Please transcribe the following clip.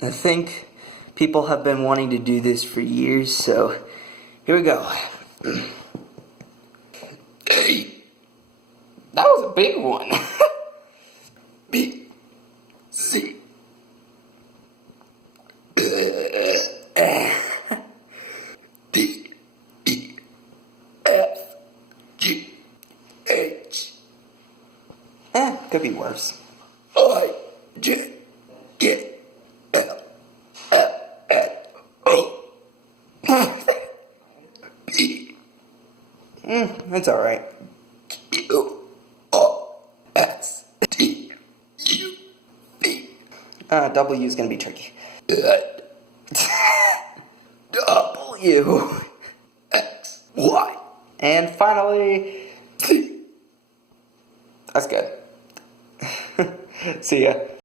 I think people have been wanting to do this for years, so here we go. Hey, that was a big one. B, C, D, E, F, G, H. Could be worse. I, J, K, L, M, N, O, P. That's alright. Q, O, S, T, U, V. W is gonna be tricky. W, X, Y. And finally, Z. That's good. See ya.